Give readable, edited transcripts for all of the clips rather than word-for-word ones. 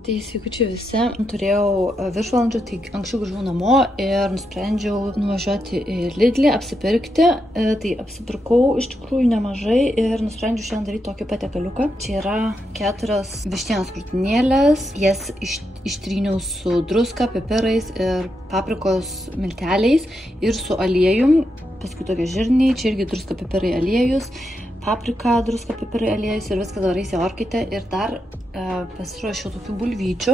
Tai sveikučiai visi, turėjau viršvalandžių, tai anksčiau grįžau namo ir nusprendžiau nuvažiuoti į Lidlį, apsipirkti. Tai apsipirkau iš tikrųjų nemažai ir nusprendžiau šiandien daryti tokį patiekaliuką. Čia yra 4 vištienos krūtinėlės, jas ištryniau su druska, pipirais ir paprikos milteliais ir su aliejum. Paskui tokie žirniai, čia irgi druska, pipirai, aliejus, paprika, druska, pipirai, aliejus ir viską dabar įsiorkite. Ir dar pasiruošiau tokių bulvyčių,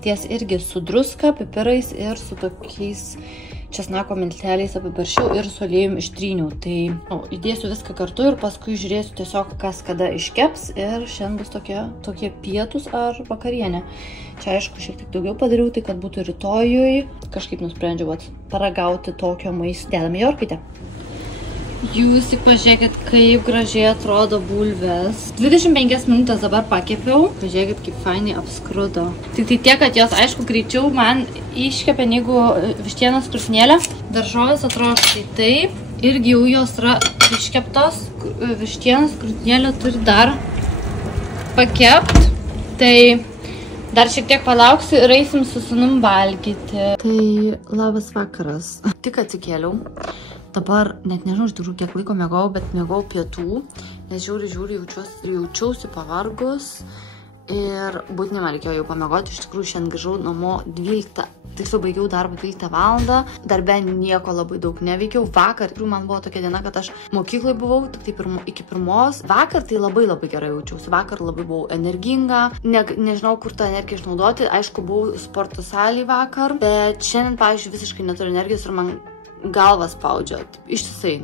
ties irgi su druska, pipirais ir su tokiais česnako milteliais apibaršiau ir su aliejum ištryniau. Tai įdėsiu viską kartu ir paskui žiūrėsiu tiesiog, kas kada iškeps ir šiandien bus tokie pietus ar vakarienė. Čia aišku šiek tiek daugiau padariau, tai kad būtų rytojui. Kažkaip nusprendžiau paragauti tokio maisto. Dedame į orkaitę. Jūs tik pažiūrėkit, kaip gražiai atrodo bulvės. 25 minutės dabar pakepiau. Pažiūrėkit, kaip fainai apskrudo. Tik tai tiek, kad jos, aišku, greičiau man iškepė negu vištienos krūtinėlė. Daržovės atrodo štai taip. Irgi jau jos yra iškeptos. Vištienos krūtinėlė turi dar pakept. Tai dar šiek tiek palauksiu ir eisim su sūnum valgyti. Tai labas vakaras. Tik atsikėliau. Dabar net nežinau, iš tikrųjų, kiek laiko miegojau, bet miegojau pietų, nes žiūri, jaučiausi pavargus ir būtinai man reikėjo jau pamiegoti. Iš tikrųjų, šiandien grįžau namo 12, tiksliau baigiau darbą 12 valandą, darbe nieko labai daug neveikiau. Vakar, man buvo tokia diena, kad aš mokyklai buvau, tik tai iki 1. Vakar tai labai gerai jaučiausi, vakar labai buvau energinga, nežinau, kur tą energiją išnaudoti. Aišku, buvau sporto salėje vakar, bet šiandien, pavyzdžiui, visiškai neturiu energijos ir man galvas spaudžia, ištisai.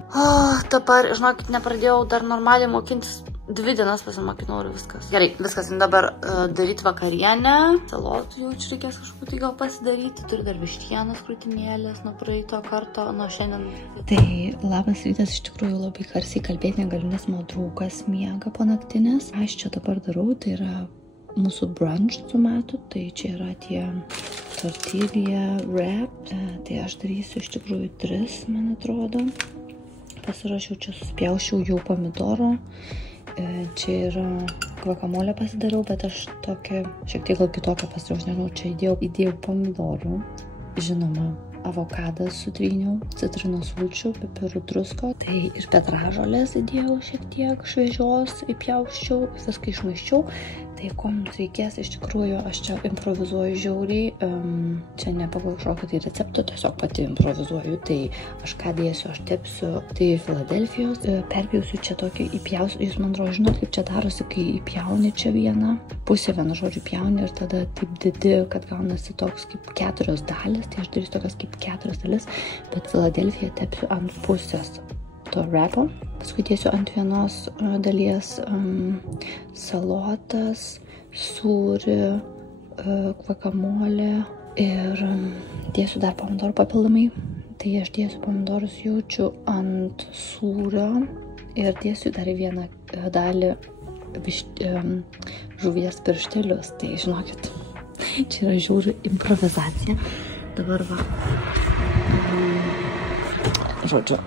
Dabar, žinokit, nepradėjau dar normaliai mokintis, 2 dienas pasimokyti noriu viskas. Gerai, viskas, dabar daryti vakarienę. Salotų jaučiu reikės kažkokiu tai gal pasidaryti. Turiu dar vištienos krūtinėlės nuo praeito karto, nuo šiandien. Tai labas rytas, iš tikrųjų labai garsiai kalbėti negaliu, nes mano draugas miega po naktinės. Aš čia dabar darau, tai yra mūsų brunch su metu, tai čia yra tie tortilla wrap, tai aš darysiu iš tikrųjų 3, man atrodo. Pasirašiau, čia suspjaušiau jau pomidoro, čia yra guacamole pasidariau, bet aš tokia, šiek tiek gal kitokią pasirašiau, nežinau, čia įdėjau pomidorų, žinoma, avokadą sutryniau, citrinos sulčių, pipirų, drusko, tai ir petražolės įdėjau šiek tiek šviežios, įpjausčiau, viską išmaiščiau. Tai ko mums reikės, iš tikrųjų, aš čia improvizuoju žiauriai, čia ne pagal kažkokį tai receptą, tiesiog pati improvizuoju, tai aš ką dėsiu, aš tepsiu, tai Filadelfijos, perpjausiu čia tokį, įpjausiu, jūs man atrodo, žinot, kaip čia darosi, kai įpjauni čia pusę, vienu žodžiu, pjauni ir tada taip didi, kad gaunasi toks kaip 4 dalis, tai aš darysiu tokias kaip 4 dalis, bet Filadelfiją tepsiu ant pusės to wrapo. Paskui dėsiu ant vienos dalies salotas, sūrį, guacamole ir dėsiu dar pomidorų papildomai. Tai aš dėsiu pomidorus jaučiu ant sūrio ir dėsiu dar vieną dalį žuvies pirštelius. Tai žinokit, čia yra žiauri improvizacija. Dabar va, žodžiu,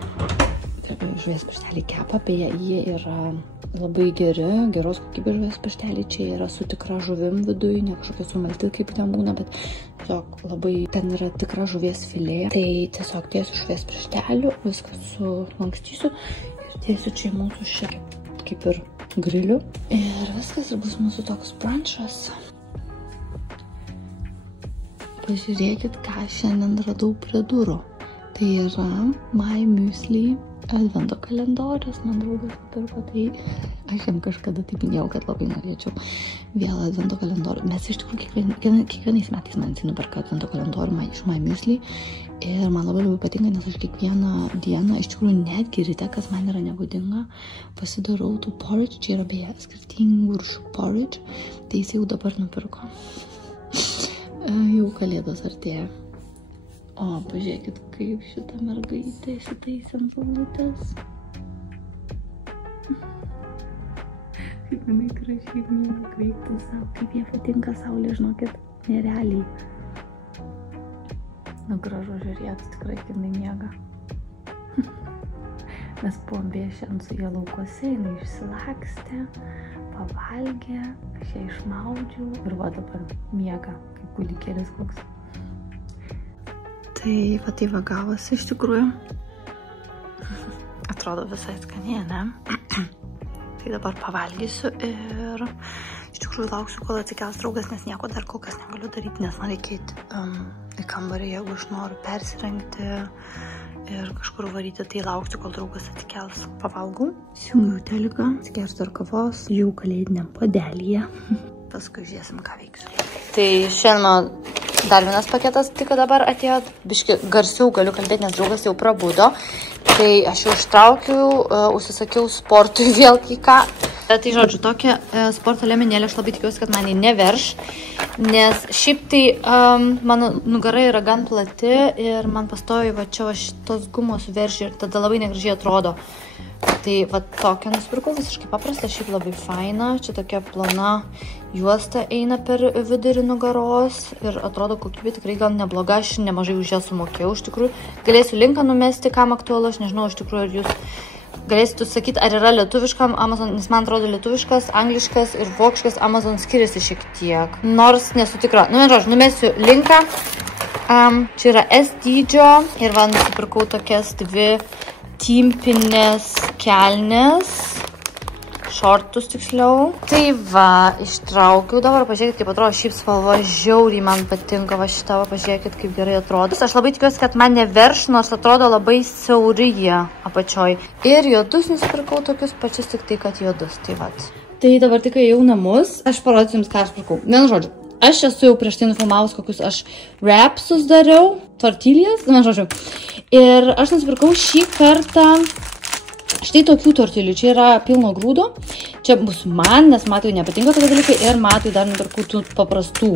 žuvies piršteliai kepa, beje, jie yra labai geros kokybės žuvies piršteliai, čia yra su tikra žuvim viduj, ne kažkokia sumalti, kaip ten būna, bet tiesiog labai ten yra tikra žuvies filė. Tai tiesiog dėsiu žuvies pirštelių, viską sulankstysiu ir dėsiu čia mūsų šiek kaip ir grilių. Ir viskas, ir bus mūsų toks brunchas. Pažiūrėkit, ką šiandien radau prie durų. Tai yra My Muesli advento kalendorius, man draugas nupirko, tai aš jam kažkada taip minėjau, kad labai norėčiau vėl advento kalendorių. Mes iš tikrųjų kiekvienais metais man nuperka advento kalendorių iš My Muesli ir man labai patinka, nes aš kiekvieną dieną, iš tikrųjų netgi ryte, kas man yra nebūdinga, pasidarau tų porridge, čia yra beje skirtingų rūšių porridge, tai jis jau dabar nupirko. Jau kalėdos artėja. O, pažiūrėkit, kaip šitą mergaitę įsitaisė ant saulutės. Kaip jinai gražiai miega, kreiptų savo, kaip jie patinka saulė, žinokit, nerealiai. Nu, gražu žiūrėt, tikrai, kaip jinai miega. Mes buvom beje šiandien su jie laukose, jinai išsilakstė, pavalgė, aš ją išmaudžiau ir va dabar miega, kaip kūdikėlis koks. Tai va gavosi iš tikrųjų. Atrodo visai skaniai, ne? Tai dabar pavalgysiu ir iš tikrųjų lauksiu, kol atsikels draugas, nes nieko dar kol kas negaliu daryti, nes man reikia į kambarį, jeigu aš noriu persirengti ir kažkur varyti, tai lauksiu, kol draugas atsikels. Pavalgau, įsijungiu teliką, atsigersiu dar kavos, jau kalėdiniam podelyje. Paskui žiūrėsim, ką veiksiu. Tai šiandien dar vienas paketas tik dabar atėjo, biški garsiau galiu kalbėti, nes draugas jau prabudo. Tai aš jau ištraukiau, užsisakiau sportui vėl kai ką. Tai žodžiu, tokia sporto liemenėlė, aš labai tikiuosi, kad man jį neverš, nes šiaip tai mano nugara yra gan plati ir man pastovi va čia va šitos gumos verži ir tada labai negražiai atrodo. Tai va tokią nusipirkau, visiškai paprasta, šiaip labai faina, čia tokia plona juosta eina per vidurį nugaros ir atrodo kokybė tikrai gal nebloga, aš nemažai už ją sumokėjau, iš tikrųjų. Galėsiu linką numesti, kam aktualu, aš nežinau, iš tikrųjų, ar jūs galėsite sakyti, ar yra lietuviškam Amazon, nes man atrodo lietuviškas, angliškas ir vokiškas Amazon skiriasi šiek tiek, nors nesu tikra. Numesiu linką, čia yra S dydžio ir va nusipirkau tokias dvi timpinės kelnes, šortus tiksliau. Tai va, ištraukiau dabar, pažiūrėkit, kaip atrodo, šiaip spalva žiauriai man patinka, va šitą, va pažiūrėkit, kaip gerai atrodo. Aš labai tikiuosi, kad man neverš, nors atrodo labai siauri jie apačioj. Ir juodus nusipirkau tokius pačius, tik tai, kad juodus, tai va. Tai dabar tik jau namus, aš parodysiu jums, ką aš pirkau. Vienu žodžiu, aš esu jau prieš tai nufilmavus, kokius aš wrapsus dariau, tortilijas, žodžiu. Ir aš nusipirkau šį kartą štai tokių tortilių. Čia yra pilno grūdo. Čia bus man, nes Matui nepatinka tokie dalykai ir Matui dar nupirkau tų paprastų.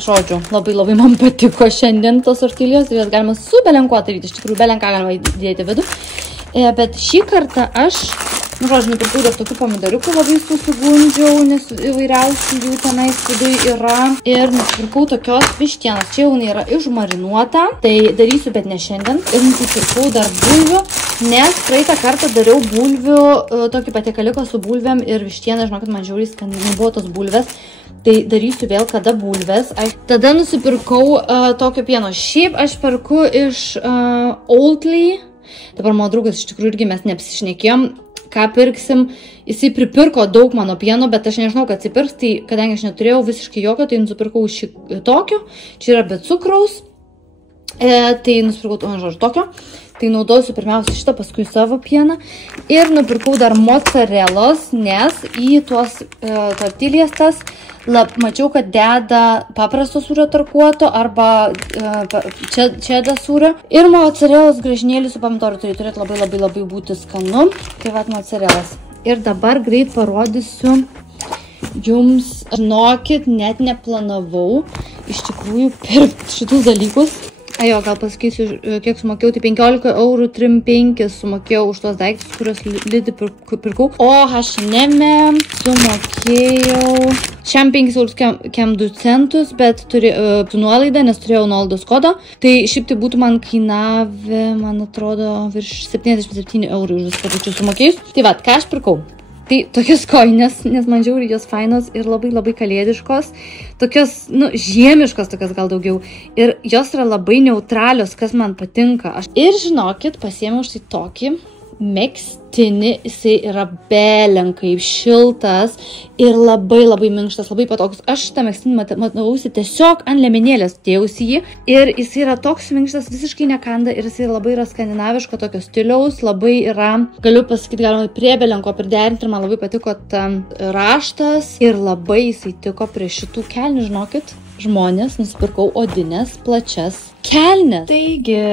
Žodžiu, labai man patiko šiandien tos tortilijos. Jas galima su belenkuo daryti, iš tikrųjų belenką galima įdėti vidų. Bet šį kartą aš, žodžiu, nupirkau dar tokių pomidoriukų, labai susigundžiau, nes įvairiausių jų tenais vidui yra. Ir nupirkau tokios vištienos. Čia jau yra išmarinuota, tai darysiu, bet ne šiandien. Ir nupirkau dar bulvių, nes praeitą kartą dariau bulvių, tokį patiekaliuką su bulvėm ir vištieną, žinokit, man žiauriai skaniai buvo tos bulvės. Tai darysiu vėl kada bulvės. Tada nusipirkau tokio pieno. Šiaip aš perku iš Oatly. Dabar mano draugas iš tikrųjų irgi mes neapsišnekėjom, ką pirksim. Jisai pripirko daug mano pieno, bet aš nežinau, kad atsipirks, tai kadangi aš neturėjau visiškai jokio, tai nusipirkau šį tokio. Čia yra be cukraus. Tai nusipirkau, žodžiu, tokio. Tai naudosiu pirmiausia šitą, paskui savo pieną. Ir nupirkau dar mozzarelos, nes į tuos tortilijas tas mačiau, kad deda paprasto sūrio tarkuoto arba čedą sūrio. Ir mozzarelos griežinėlį su pomidoru turi turėti labai būti skanu. Tai va, mozzarelas. Ir dabar greit parodysiu jums, žinokit, net neplanavau iš tikrųjų pirkti šitus dalykus. Ajo, gal pasakysiu, kiek sumokėjau, tai 15 eurų 3,5 sumokėjau už tos daiktus, kuriuos Lidl pirkau. O H&M sumokėjau šiam 5 eurus kem 2 centus, bet turiu nuolaidą, nes turėjau nuolaidos kodą. Tai šiaip tai būtų man kainavę, man atrodo, virš 77 eurų už viską pačiu sumokėjus. Tai va, ką aš pirkau? Tai tokios kojinės, nes man žiauriai jos fainos ir labai kalėdiškos. Tokios, žiemiškos tokios gal daugiau. Ir jos yra labai neutralios, kas man patinka. Ir žinokit, pasiėmiau štai tokį megztinį. Jisai yra belenkai šiltas ir labai minkštas, labai patogus. Aš šitą megztinį matausi tiesiog ant liemenėlės dėjausi jį. Ir jisai yra toks minkštas, visiškai nekanda ir jisai labai yra skandinaviško tokio stiliaus. Labai yra, galiu pasakyti, galima prie belenko priderinti ir man labai patiko raštas. Ir labai jisai tiko prie šitų kelnių, žinokit, žmonės. Nusipirkau odinės, plačias kelnes. Taigi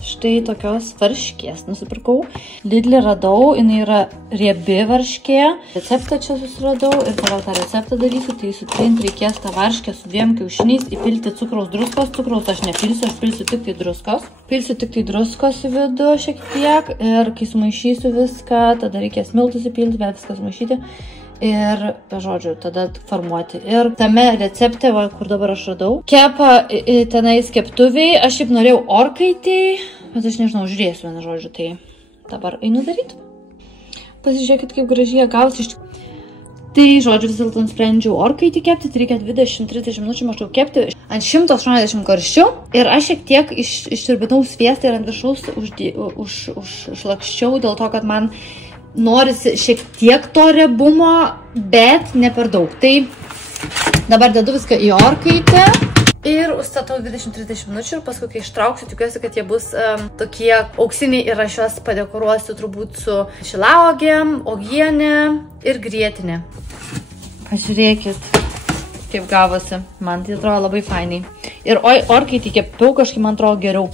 štai tokios varškės nusipirkau. Lidl radau, jinai yra riebi varškė. Receptą čia susiradau ir toliau tą receptą darysiu. Tai sutrinti reikės tą varškę su 2 kiaušiniais, įpilti cukraus druskos. Cukraus aš nepilsiu, aš pilsiu tik tai druskos. Pilsiu tik tai druskos į vidų šiek tiek ir kai sumaišysiu viską, tada reikės miltus įpilti, vėl viską sumaišyti. Ir, žodžiu, tada formuoti. Ir tame recepte, kur dabar aš radau, kepa tenais keptuviai. Aš šiaip norėjau orkaitį, bet aš nežinau, žiūrėsiu vieną žodžiu, tai dabar einu daryti. Pasižiūrėkit, kaip gražiai gausi iš tikrųjų. Tai, žodžiu, vis dėlto nusprendžiau orkaitį kepti, tai reikia 20-30 minučių maždaug kepti ant 180 karščių. Ir aš šiek tiek išsirbinau sviestą ir ant viršaus užlakščiau dėl to, kad man norisi šiek tiek to riebumo, bet ne per daug. Tai dabar dedu viską į orkaitę ir užstatau 20-30 minučių ir paskui, kai ištrauksiu, tikiuosi, kad jie bus tokie auksiniai ir aš juos padekoruosiu turbūt su šilauogėm, uogienė ir grietinė. Pažiūrėkit, kaip gavosi. Man tai atrodo labai fainiai. Ir orkaitį kepiau kažkaip, man atrodo, geriau.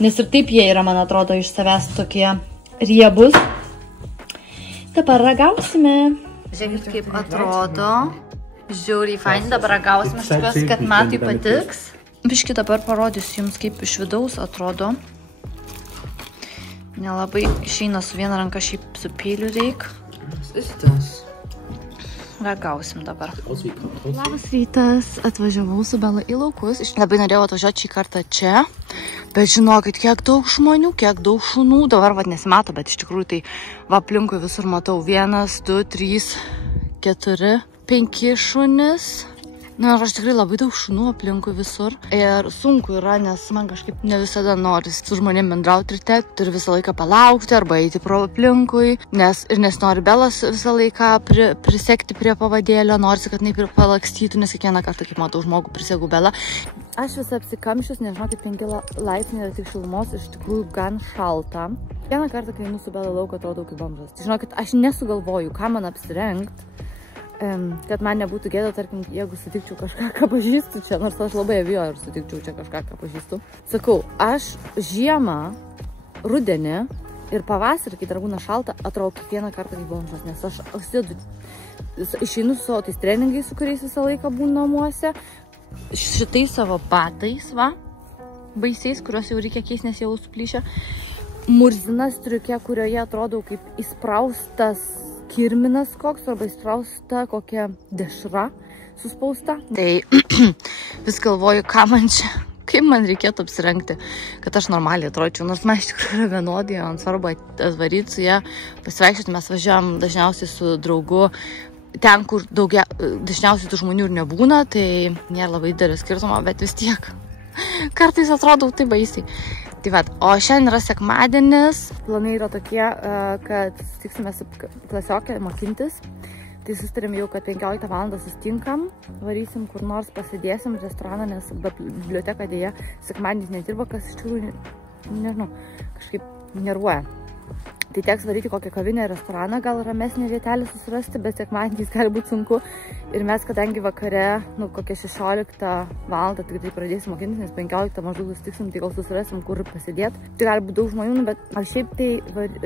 Nes ir taip jie yra, man atrodo, iš savęs tokie riebus. Dabar ragausime. Žiūrėkit, kaip atrodo. Žiauriai faini, dabar ragausim, aš tikiuosi, kad man tai patiks. Biškį dabar parodysiu jums, kaip iš vidaus atrodo. Nelabai išeina su viena ranka, šiaip su peiliu reik. Ragausim dabar. Labas rytas, atvažiavau su Bela į laukus. Labai norėjau atvažiuoti šį kartą čia, bet žinokit, kiek daug žmonių, kiek daug šunų. Dabar vat nesimato, bet iš tikrųjų tai va aplinkui visur matau 1, 2, 3, 4, 5 šunis. Na, aš tikrai labai daug šunų aplinkui visur. Ir sunku yra, nes man kažkaip ne visada norisi su žmonėm bendrauti ryte. Turiu visą laiką palaukti arba eiti pro aplinkui. Nes nori Belas visą laiką prisekti prie pavadėlio. Norisi, kad taip ir palakstytų, nes kiekvieną kartą, kaip matau žmogų, prisegu Belą. Aš visą apsikamšius, nežinau, kaip 5 laipsniai yra tik šilumos, iš tikrųjų gan šalta. Vieną kartą, kai einu su Bela lauk, atrodau kaip bamžas. Tai žinokit, aš nesugalvoju, ką man apsirengti. Kad man nebūtų gėda, tarkim, jeigu sutikčiau kažką, ką pažįstu čia, nors aš labai abejoju, ar sutikčiau čia kažką, ką pažįstu. Sakau, aš žiemą, rudenį ir pavasarį, kai dar būna šalta, atrodo kiekvieną kartą kaip bamžas, nes aš išeinu su savo tais treningais, su kuriais visą laiką būnu namuose, šitais savo batais, va, baisiais, kuriuos jau reikia keisti, nes jau suplyšę, murzina striukė, kurioje atrodau kaip įspraustas kirminas koks, arba įsprausta kokia dešra suspausta. Tai vis galvoju, ką man čia, kaip man reikėtų apsirengti, kad aš normaliai atrodyčiau, nors man iš tikrųjų yra vienodai, man svarbu atvaryti su ją, pasivaikščioti. Mes važiuojam dažniausiai su draugu ten, kur dažniausiai tų žmonių ir nebūna, tai nėra labai didelio skirtumo, bet vis tiek kartais atrodau tai baisiai. Tai vat, o šiandien yra sekmadienis. Planai yra tokie, kad susitiksime su klasiokė mokintis. Tai susitarėm jau, kad 15 valandą susitinkam, varysim kur nors, pasidėsim restoraną, nes biblioteka dėja sekmadienis nedirba, kas iš tikrųjų, nežinau, kažkaip nervuoja. Tai teks varyti kokią kavinę restoraną, gal ramesnį vietelį susirasti, bet sekmadieniais gali būti sunku. Ir mes, kadangi vakare, kokią 16 valandą tik tai pradėsim mokintis, nes 15 maždaug susitiksim, tai gal susirasim, kur pasidėti. Tai gali būti daug žmonių, bet aš šiaip tai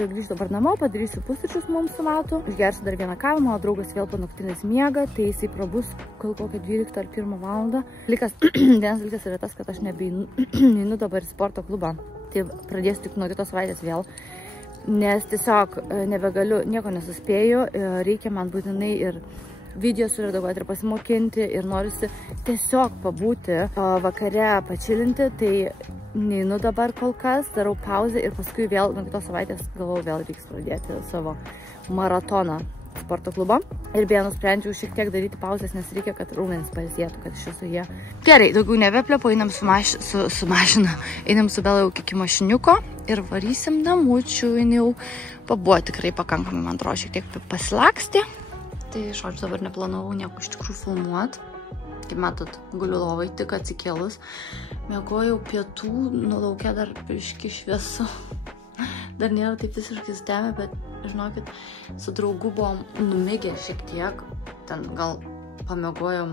grįžtu dabar namo, padarysiu pusryčius mums su Matu, išgersiu dar vieną kavą, mano draugas vėl panaktinės miega, tai jisai prabus gal kokią 12 ar 1 valandą. Vienas dalykas yra tas, kad aš nebeinu dabar į sporto klubą, tai pradėsiu tik nuo kitos savaitės vėl. Nes tiesiog nebegaliu, nieko nesuspėju, reikia man būtinai ir video suredaguoti ir pasimokinti ir norisi tiesiog pabūti vakare, pačilinti, tai neinu dabar kol kas, darau pauzę ir paskui vėl nuo kitos savaitės galvoju vėl reiks pradėti savo maratoną sporto klubo. Ir beje, nusprendžiau šiek tiek daryti pauzės, nes reikia, kad raumenis pailsėtų, kad iš viso jie. Gerai, daugiau nebeplepu, einam su mašina, einam su Bela jau iki mašiniuko ir varysim namučių, jau pabuvo tikrai pakankamai, man atrodo, šiek tiek pasilaksti. Tai žodžiu, dabar neplanavau nieko iš tikrųjų filmuoti. Kaip matot, guliu lovai tik atsikėlus. Mėgojau pietų, nulaukia dar biškį šviesu. Dar nėra taip visiškai stemė, bet žinokit, su draugu buvom numigę šiek tiek. Ten gal pamėgojom,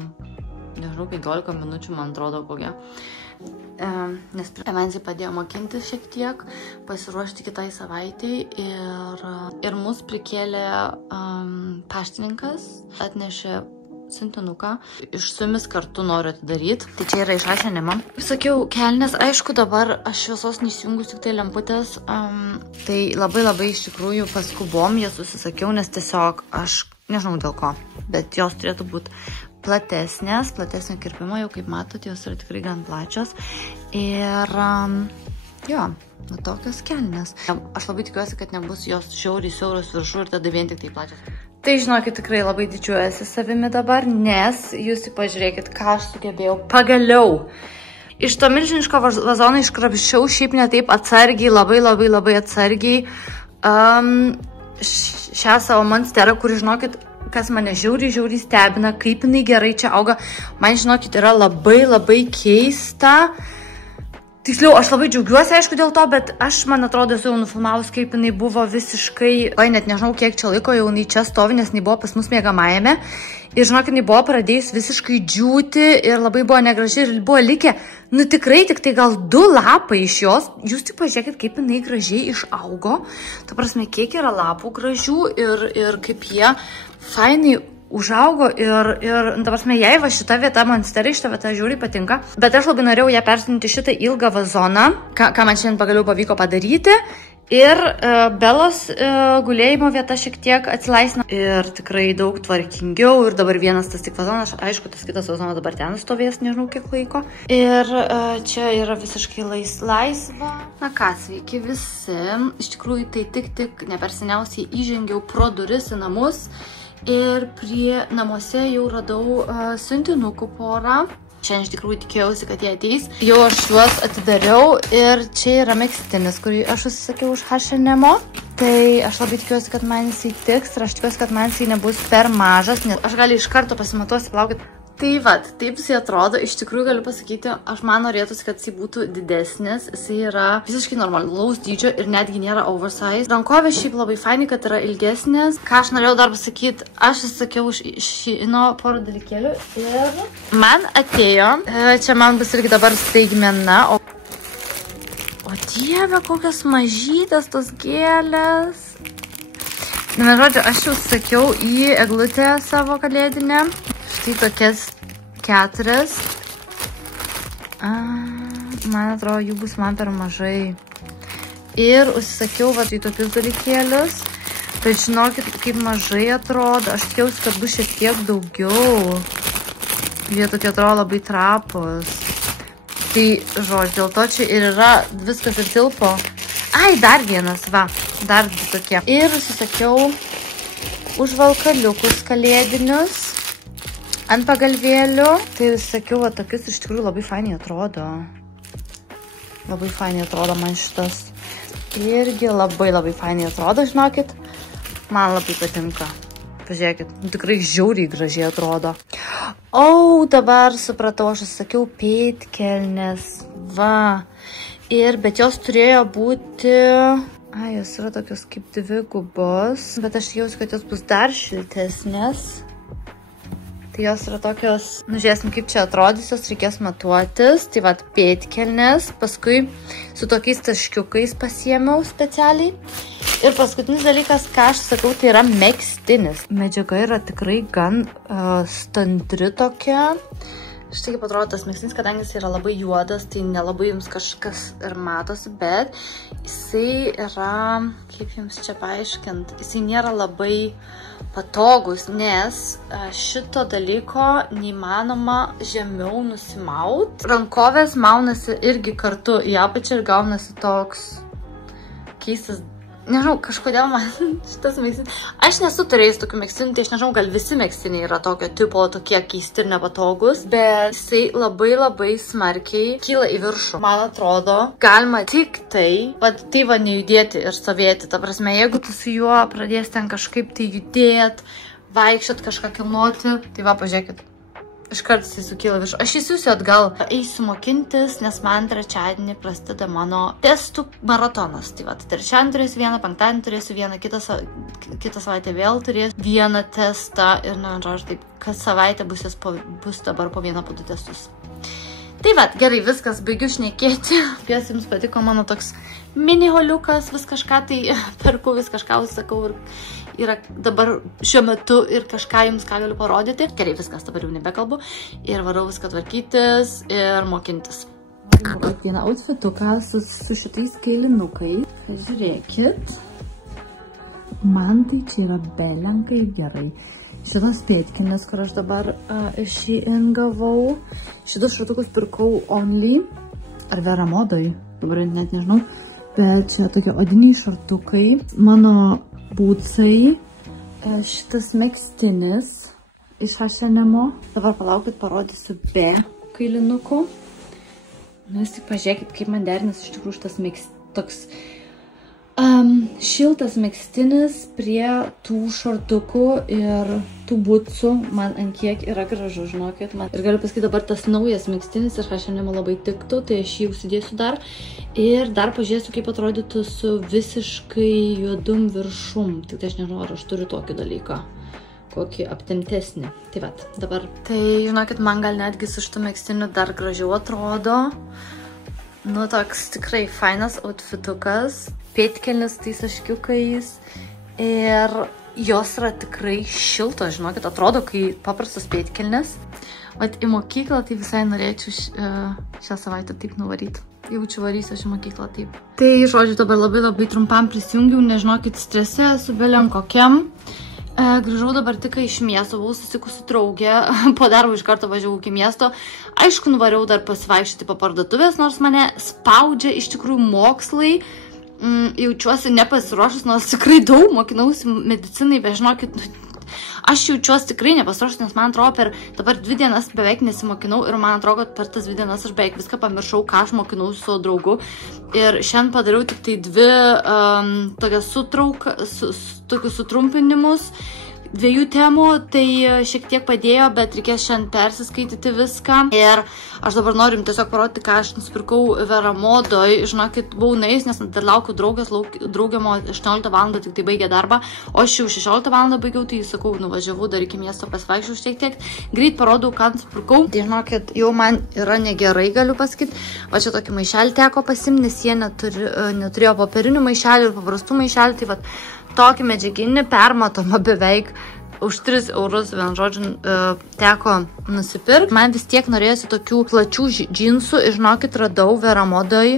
nežinau, 15 minučių, man atrodo, kokia. Nes Emensi padėjo mokintis šiek tiek, pasiruošti kitai savaitai ir mus prikėlė paštininkas, atnešė sintinuką. Iš su jumis kartu noriu atidaryti. Tai čia yra išrašinimą. Sakiau, kelnes, aišku, dabar aš šviesos neįsijungus tik tai lemputės. Tai labai iš tikrųjų paskubom jas susisakiau, nes tiesiog aš nežinau dėl ko, bet jos turėtų būti platesnio kirpimo, jau kaip matot, jos yra tikrai gan plačios. Ir Jo, nu tokios kelnės. Aš labai tikiuosi, kad nebus jos žiauriai siauros viršų ir tada vien tik tai plačios. Tai žinokit, tikrai labai didžiuojasi savimi dabar, nes jūs pažiūrėkit, ką aš sugebėjau pagaliau. Iš to milžiniško vazono iškrapščiau šiaip ne taip atsargiai, labai atsargiai šią savo monsterą, kuri, žinokit, kas mane žiauriai stebina, kaip jinai gerai čia auga. Man, žinokit, yra labai keista. Tiksliau, aš labai džiaugiuosi, aišku, dėl to, bet aš, man atrodo, esu jau nufilmavus, kaip jinai buvo visiškai, net nežinau, kiek čia laiko jau jinai čia stovi, nes jinai buvo pas mus miegamajame. Ir, žinok, jinai buvo pradėjus visiškai džiūti ir labai buvo negraži ir buvo likę, nu tikrai tik tai gal 2 lapai iš jos. Jūs tik pažiūrėkit, kaip jinai gražiai išaugo. Ta prasme, kiek yra lapų gražių ir kaip jie fainai užaugo ir ta prasme, jai va šita vieta, monsterai šita vieta žiūriai patinka, bet aš labai norėjau ją persinti šitą ilgą vazoną, ką man šiandien pagaliau pavyko padaryti, ir Belos gulėjimo vieta šiek tiek atsilaisina ir tikrai daug tvarkingiau ir dabar vienas tas tik vazonas, aišku, tas kitas vazonas dabar ten stovės, nežinau kiek laiko, ir čia yra visiškai laisva. Na ką, sveiki visi, iš tikrųjų tai tik neperseniausiai įžengiau pro duris į namus. Ir prie namuose jau radau siuntinukų porą. Šiandien iš tikrųjų tikėjausi, kad jie ateis. Jau aš juos atidariau ir čia yra megztinis, kurį aš užsisakiau už H&M. Tai aš labai tikiuosi, kad man jisai tiks ir aš tikiuosi, kad man jisai nebus per mažas, nes aš gali iš karto pasimatuosi, palaukit. Tai vat, taip jisai atrodo, iš tikrųjų galiu pasakyti, aš man norėtųsi, kad jisai būtų didesnis, jisai yra visiškai normalaus dydžio ir netgi nėra oversize. Rankovės šiaip labai fainai, kad yra ilgesnės. Ką aš norėjau dar pasakyti, aš įsakiau už Sheino porą dalykėlių ir man atėjo, čia man bus irgi dabar staigmena, o dieve, kokios mažytės tos gėlės. Na, žodžiu, aš jau sakiau į eglutę savo kalėdinę. Štai tokias 4. Man atrodo, jų bus man per mažai. Ir užsisakiau va tai tokius dalykėlius. Bet žinokit, kaip mažai atrodo. Aš tikėjausi, kad bus šiek tiek daugiau. Jie tokie atrodo labai trapus. Tai, žodžiu, dėl to čia ir yra viskas ir tilpo. Ai, dar vienas, va. Dar 2 tokie. Ir užsisakiau užvalkaliukus kalėdinius. Ant pagalvėlių. Tai sakiau, va, tokius iš tikrųjų labai fainiai atrodo. Labai fainiai atrodo man šitas. Irgi labai fainiai atrodo, žinokit. Man labai patinka. Pažiūrėkit, tikrai žiauriai gražiai atrodo. O, dabar supratau, aš sakiau pėdkelnės. Va. Bet jos turėjo būti... Ai, jos yra tokios kaip 2 gubos. Bet aš jausiu, kad jos bus dar šiltesnės. Tai jos yra tokios, nu žiūrėsim, kaip čia atrodysios, reikės matuotis. Tai vat pėdkelnės, paskui su tokiais taškiukais pasiėmiau specialiai. Ir paskutinis dalykas, ką aš sakau, tai yra megztinis. Medžiaga yra tikrai gan stantri tokia. Štai kaip atrodo tas megztinis, kadangi jis yra labai juodas, tai nelabai jums kažkas ir matosi, bet jisai yra, kaip jums čia paaiškint, jisai nėra labai patogus, nes šito dalyko neįmanoma žemiau nusimaut. Rankovės maunasi irgi kartu į apačią ir gaunasi toks keistas. Nežinau, kažkodėl man šitas megztinis. Aš nesu turėjus tokių megztinių, tai aš nežinau, gal visi megztiniai yra tokio tipo, tokie keisti ir nepatogus, bet jisai labai smarkiai kyla į viršų. Man atrodo, galima tik tai nejudėti ir stovėti. Ta prasme, jeigu tu su juo pradės ten kažkaip tai judėti, vaikščiot, kažką kilnoti, tai va, pažiūrėkit. Iškart jisai sukyla viršų. Aš įsiųsiu atgal. Eisiu mokintis, nes man trečiadienį prasideda mano testų maratonas. Tai va, trečiadienį turėsiu vieną, penktadienį turėsiu vieną, kitą savaitę vėl turėsiu vieną testą. Ir, na, žodžiu, taip, kas savaitę bus dabar po 1-2 testus. Tai va, gerai, viskas, baigiu šnekėti. Tikiuosi, jums patiko mano toks mini holiukas, vis kažką tai perku, vis kažką užsakau ir yra dabar šiuo metu ir kažką jums ką galiu parodyti. Gerai, viskas, dabar jau nebekalbu. Ir varau viską tvarkytis ir mokintis. Vieną outfituką su šitais kailinukai. Žiūrėkit. Man tai čia yra belenkai gerai. Šitos pėdkelnės, kur aš dabar iš Shein gavau. Šitus šratukus pirkau Only ar Vera modoj. dabar net nežinau, bet čia tokie odiniai šortukai, mano būtsai, šitas megztinis iš H&M. Dabar palaukit, parodysiu be kailinukų. Nu, jūs tik pažiūrėkit, kaip man derinas iš tikrųjų šitas toks šiltas megztinis prie tų šortukų ir tų butsų. Man ant kiek yra gražu, žinokit. Ir galiu pasakyti, dabar tas naujas megztinis iš H&M labai tiktų, tai aš jį užsidėsiu dar. Ir dar pažiūrėsiu, kaip atrodytų su visiškai juodum viršum. Tik tai aš nežinau, ar aš turiu tokį dalyką. Kokį aptemtesnį. Tai vat, dabar. Tai, žinokit, man gal netgi su šitu megztiniu dar gražiau atrodo. Nu, toks tikrai fainas outfitukas. Pėdkelnis tais aškiukais. Ir jos yra tikrai šiltos, žinokit, atrodo, kai paprastas pėdkelnis. Vat į mokyklą tai visai norėčiau šią savaitę taip nuvaryti. Jaučiu varysiu aš į mokyklą taip. Tai, žodžiu, dabar labai trumpam prisijungiau, nežinokit, strese su beliam kokiam. Grįžau dabar tik iš miesto, buvau susikusi draugė, po darbo iš karto važiavau iki miesto. Aišku, nuvariau dar pasivaikščioti po parduotuvės, nors mane spaudžia iš tikrųjų mokslai. Jaučiuosi nepasiruošus, nors tikrai daug mokinausi medicinai, bet žinokit, aš jaučiuosi tikrai nepasiruošus, nes man atrodo, per dabar 2 dienas beveik nesimokinau ir man atrodo, kad per tas 2 dienas aš beveik viską pamiršau, ką aš mokinau su savo draugu. Ir šiandien padariau tik tai 2 tokius sutrumpinimus 2 temų, tai šiek tiek padėjo, bet reikės šiandien persiskaityti viską. Ir aš dabar noriu tiesiog parodyti, ką aš nusipirkau Veramodoj. Žinokit, buvau nuėjus, nes dar laukiu draugiamo 18 val. Tik tai baigė darbą, o aš jau 16 val. Baigiau, tai sakau, nuvažiavau dar iki miesto pasivaikščiau šiek tiek. Greit parodau, ką nusipirkau. Tai žinokit, jau man yra negerai, galiu pasakyti. Va čia tokį maišelį teko pasimti, nes jie neturėjo popierinių maišelių ir paprastų maišelių. Tai va, tokį medžiaginį permatomą beveik už 3 eurus, vien žodžiu, teko nusipirkti. Man vis tiek norėjosi tokių plačių džinsų ir, žinokit, radau Veramodoj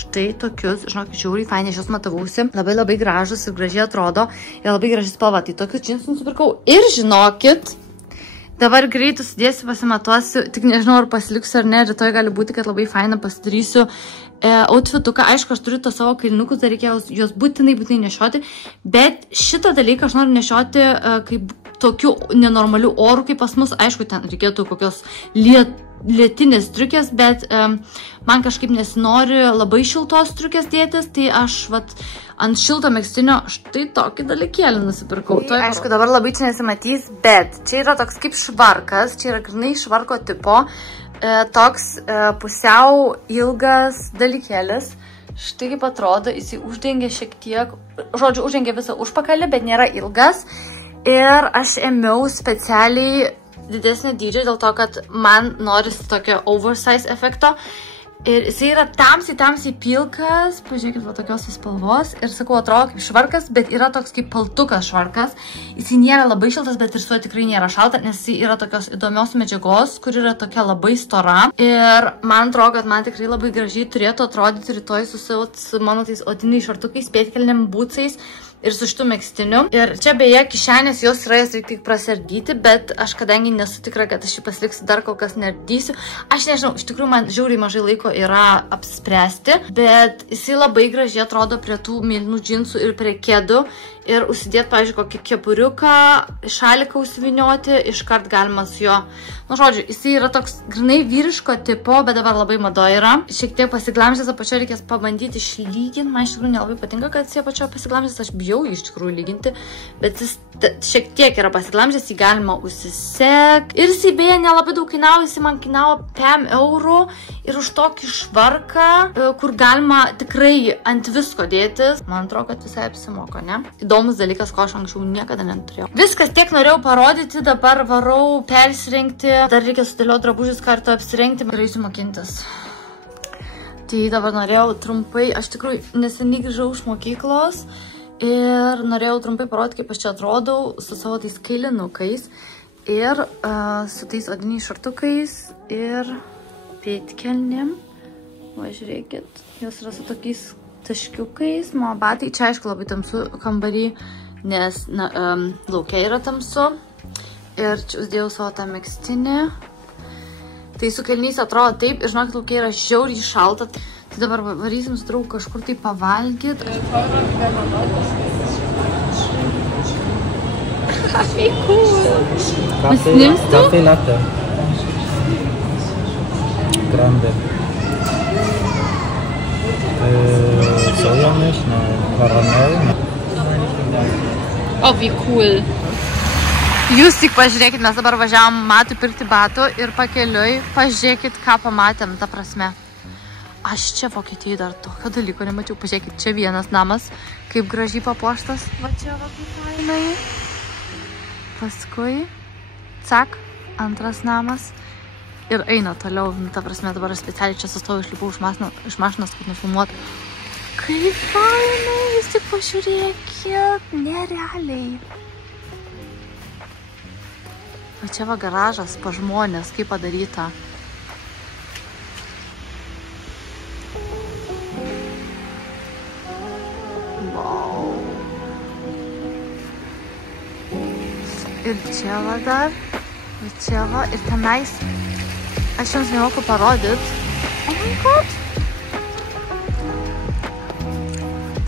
štai tokius, žinokit, žiauriai fainai, aš juos matavausi. Labai gražus ir gražiai atrodo. Ir labai gražiai spalva. Tai tokius džinsus nusipirkau. Ir žinokit, dabar greitai sudėsiu, pasimatuosiu, tik nežinau, ar pasiliksiu ar ne, rytoj gali būti, kad labai fainą pasidarysiu outfituką. Aišku, aš turiu tos savo kailinukus, dar reikėjo juos būtinai nešioti, bet šitą dalyką aš noriu nešioti kaip tokių nenormalių orų, kaip pas mus. Aišku, ten reikėtų kokios lietinės striukės, bet man kažkaip nesinori labai šiltos striukės dėtis, tai aš vat ant šilto megztinio štai tokį dalykėlį nusipirkau. Tai, aišku, dabar labai čia nesimatys, bet čia yra toks kaip švarkas, čia yra grinai švarko tipo, toks pusiau ilgas dalykėlis. Štai kaip atrodo, jisai uždengia šiek tiek, žodžiu, uždengia visą užpakalį, bet nėra ilgas. Ir aš ėmiau specialiai didesnį dydžio dėl to, kad man norisi tokio oversize efekto. Ir jisai yra tamsiai pilkas, pažiūrėkit, va tokios spalvos. Ir sakau, atrodo kaip švarkas, bet yra toks kaip paltukas švarkas. Jisai nėra labai šiltas, bet ir su juo tikrai nėra šalta, nes jisai yra tokios įdomios medžiagos, kur yra tokia labai stora. Ir man atrodo, kad man tikrai labai gražiai turėtų atrodyti rytoj su mano tais odiniais šortukais, pėdkelnėm, būtsais ir su šitu megztiniu. Ir čia beje kišenės jos yra, jas reikia tik prasardyti, bet aš kadangi nesu tikra, kad aš jį pasiliksiu, dar kol kas neardysiu. Aš nežinau, iš tikrųjų man žiauriai mažai laiko yra apspręsti, bet jisai labai gražiai atrodo prie tų mėlynų džinsų ir prie kėdų. Ir užsidėti, pavyzdžiui, kokį kepuriuką, šaliką užsivinioti, iškart galima su jo. Nu, žodžiu, jisai yra toks grinai vyriško tipo, bet dabar labai mado yra. Šiek tiek pasiglamžęs, apačio reikės pabandyti išlyginti. Man iš tikrųjų nelabai patinka, kad jisai apačio pasiglamžęs, aš bijau jį iš tikrųjų lyginti, bet jis šiek tiek yra pasiglamžęs, jį galima užsisek. Ir jisai beje nelabai daug kainavo, jisai man kainavo 5 eurų ir už tokį švarką, kur galima tikrai ant visko dėtis. Man atrodo, kad visai apsimoka, ne? Įdomus dalykas, ko aš anksčiau niekada neturėjau. Viskas tiek norėjau parodyti, dabar varau persirengti, dar reikia sudėlioti drabužius kartu apsirengti, reisiu mokintis. Tai dabar norėjau trumpai, aš tikrųjų neseniai grįžau iš mokyklos ir norėjau trumpai parodyti, kaip aš čia atrodau su savo tais kailinukais ir su tais odiniais šortukais ir pėdkelnėm. Va, žiūrėkit, jos yra su tokiais taškiukais, mano batai, čia aišku labai tamsu kambarį, nes laukia yra tamsu. Ir čia uždėjau savo tą megztinį. Tai su kelniais atrodo taip, ir žinokit, laukia yra žiauriai šalta. Tai dabar varysim su draugu kažkur tai pavalgyt. Wie cool. Was nimmst du? Kaffee Latte. Grande. Sojamilch, Karamell. O, wie cool. Jūs tik pažiūrėkit, mes dabar važiavom Matui pirkti batų ir pakeliui pažiūrėkit, ką pamatėm, ta prasme. Aš čia Vokietijai dar tokio dalyko nemačiau. Pažiūrėkit, čia vienas namas, kaip gražiai papuoštas. Va čia va kaip fainai. Paskui, cak, antras namas. Ir eina toliau, ta prasme, dabar aš specialiai čia sustoju, išlipau iš mašinos, kad nufilmuot. Kaip fainai, jūs tik pažiūrėkit, nerealiai. O čia va garažas pa žmonės, kaip padaryta. Wow. Ir čia va dar, ir čia va, ir tenais. Aš jums nemoku parodyt. Oh my god.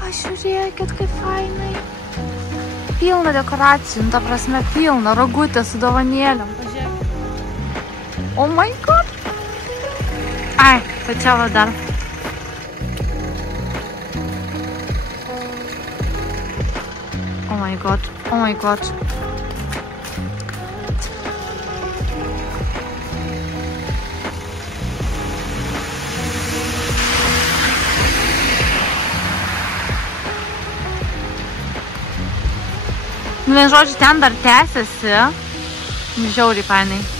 Pažiūrėkit, kaip fainai. Pilna dekoracijų, ta prasme pilna, rogutė su dovanėliam. Pažiūrėkit. Oh my god. Ai, tai čia va dar. Oh my god, oh my god. Nu, žodžiu, ten dar tęsiasi. Žiauriai fainai.